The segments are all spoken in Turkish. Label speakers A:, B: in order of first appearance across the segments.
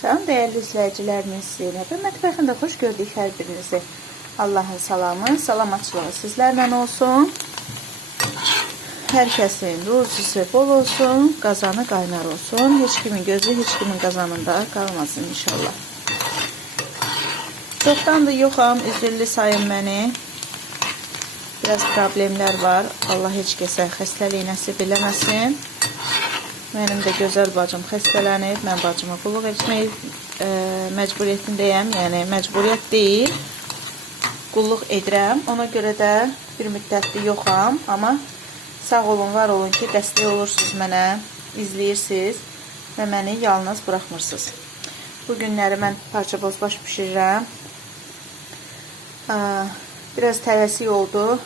A: Salam değerli izləyicilərimiz, Zeynəb mətbəxində xoş gördük hər birinizi. Allahın salamı, salamatçılığı sizlərlə olsun. Hər kəsin ruzisi bol olsun, qazanı qaynar olsun. Heç kimin gözü heç kimin qazanında qalmasın inşallah. Çoxdandır yoxam, üzrlü sayın məni. Biraz problemlər var. Allah heç kəsə xəstəlik nəsib eləməsin. Mənim də gözəl bacım xəstələnib. Mən bacıma qulluq etmək e, məcburiyyətindəyəm. Yəni məcburiyyət deyil. Qulluq edirəm. Ona görə də bir müddətdir yoxam, amma sağ olun, var olun ki, dəstək olursunuz mənə, izləyirsiniz və məni yalnız buraxmırsınız. Bu günləri mən parça bozbaş bişirirəm. Aa, Biraz tələsik oldu.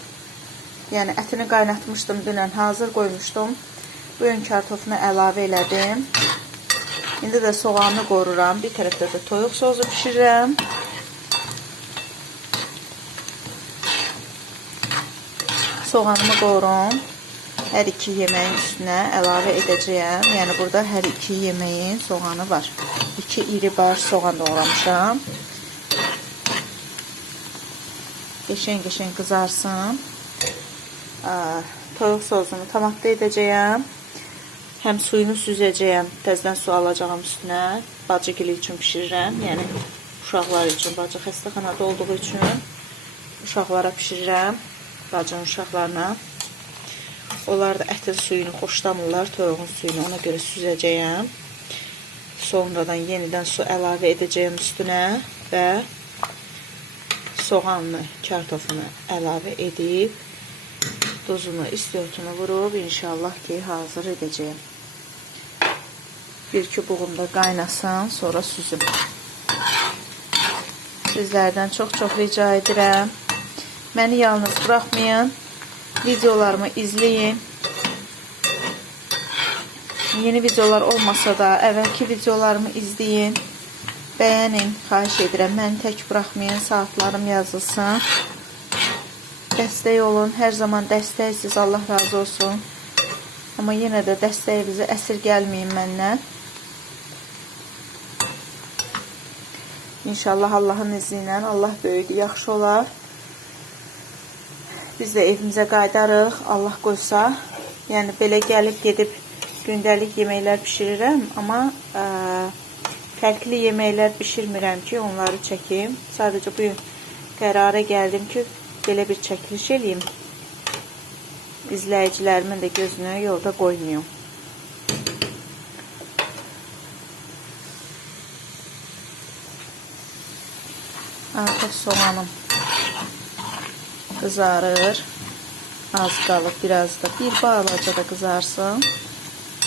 A: Yəni ətini qaynatmışdım dünən, hazır qoymuşdum. Bu gün kartofunu əlavə elədim. İndi də soğanı qoruram. Bir tərəfdə də toyuq sosu bişirirəm. Soğanımı qorum. Hər iki yeməyin üstünə əlavə edəcəyəm. Yəni burada hər iki yeməyin soğanı var. İki iri baş soğan doğramışam. Qəşəng-qəşəng qızarsın. Aa, Toyuq sosunu tomatda edəcəyəm. Həm suyunu süzəcəyəm. Təzədən su alacağım üstünə. Bacı gili üçün bişirirəm. Yəni uşaqlar üçün, bacı xəstəxanada olduğu üçün uşaqlara bişirirəm. Bacının uşaqlarına. Onlar da ətin suyunu xoşlamırlar, toyuğun suyunu. Ona görə süzəcəyəm. Sonradan yenidən su əlavə edəcəyəm üstünə və soğanlı kartofunu əlavə edib duzunu, istiotunu vurub inşallah ki hazır edəcəyim. Bir çubuğumda qaynasın, sonra süzüm. Sizlərdən çox-çox rica edirəm. Məni yalnız buraxmayın. Videolarımı izləyin. Yeni videolar olmasa da əvvəlki videolarımı izləyin. Bəyənin, xahiş edirəm. Məni tək buraxmayın, saatlarım yazılsın. Dəstək olun, hər zaman dəstəksiz, Allah razı olsun. Amma yenə də dəstəyinizi əsir gəlməyin məndən. İnşallah Allahın izni Allah böyüdür, yaxşı olar. Biz də evimizə qayıdarıq, Allah qoysa. Yəni belə gəlib gedib gündəlik yeməklər bişirirəm, amma ə, fərqli yeməklər ki, onları çəkim. Sadəcə bu gün qərara gəldim ki, belə bir çəkiliş eləyim. İzləyicilərimin də gözünü yolda qoymayım. Artıq soğanım qızarır. Az qalıb, biraz da bir balaca da qızarsın.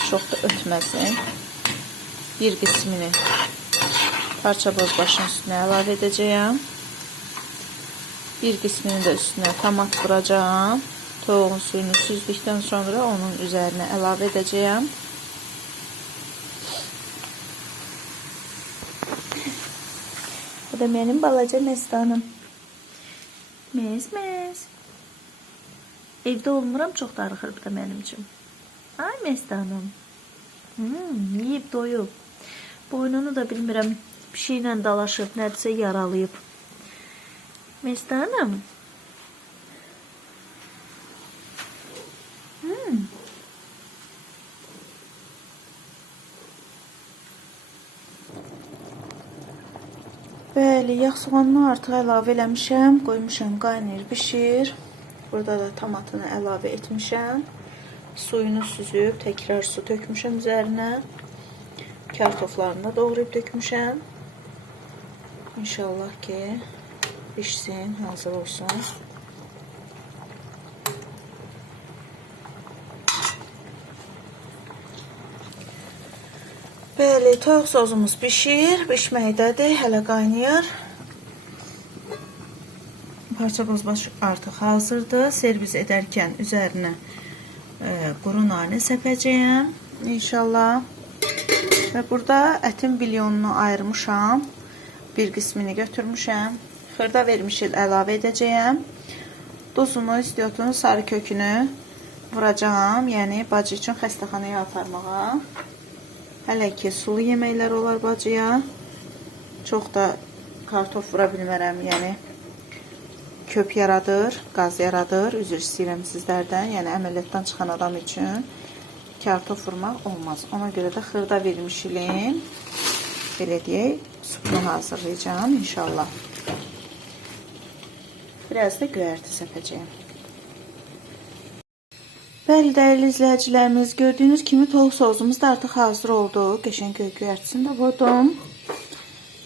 A: Çox da ötməsin. Bir qismini parça bozbaşın üstünə əlavə edəcəyəm. Bir qismini də üstünə tomat vuracağım. Toyuğun suyunu süzdükdən sonra onun üzərinə əlavə edəcəyəm. Bu da benim balaca mestanım. Mez mez. Evdə olmuram, çox darıxır bu da mənim üçün. Ay mestanım. Hmm, yeyib doyub. Boynunu da bilmirəm, bir şeylə dalaşıb, nədirsə yaralayıb. Mestanım. Bəli, yağ soğanını artıq əlavə eləmişəm, qoymuşam qaynayır, bişir. Burada da tomatını əlavə etmişəm. Suyunu süzüb, təkrar su tökmüşəm üzərinə. Kartoflarını da doğrayıb tökmüşəm. İnşallah ki pişsin, hazır olsun. Bəli, toyuq sosumuz bişir, bişməkdədir, hələ qaynayır. Parça bozbaş artıq hazırdır. Servis edərkən üzərinə e, quru nanə səpəcəyəm inşallah. Və burada ətin bilyonunu ayırmışam. Bir qismini götürmüşəm. Xırda vermişil əlavə edəcəyəm. Duzunu, istiotunu, sarı kökünü vuracağam. Yəni bacı üçün xəstəxanaya aparmağa. Hələ ki sulu yeməklər olar bacıya. Çox da kartof vura bilmərəm, yəni köp yaradır, qaz yaradır. Üzr istəyirəm sizlərdən. Yəni əməliyyatdan çıxan adam üçün kartof vurmaq olmaz. Ona görə də xırda vermişilim. Belə deyək, supunu hazırlayacağım inşallah. Biraz da göyərti səpəcəyim. Bəli, dəyərli izləyicilərimiz, gördüyünüz kimi tovuq sosumuz da artıq hazır oldu. Göy göyərtisini də vurdum.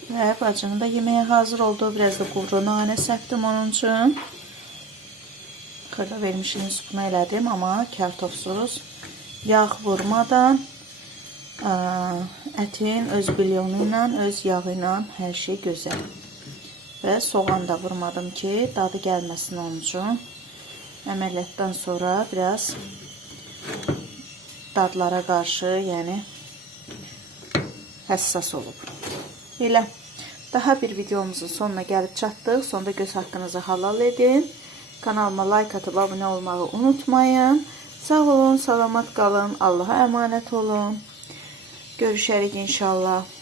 A: Və bacının da yeməyə hazır oldu. Biraz da quru nanə səpdim onun üçün. Xırda vermişim, supunu elədim, amma kartofsuz, yağ vurmadan ə, ətin öz bilyonu ilə, öz yağı ilə hər şey gözəl. Və soğan da vurmadım ki, dadı gəlməsin onun üçün. Əməliyyatdan sonra biraz dadlara qarşı, yəni həssas olub. Belə daha bir videomuzun sonuna gəlib çatdıq. Sonda göz haqqınızı halal edin. Kanalıma like atıb abunə olmağı unutmayın. Sağ olun, salamat qalın. Allaha əmanət olun. Görüşərik inşallah.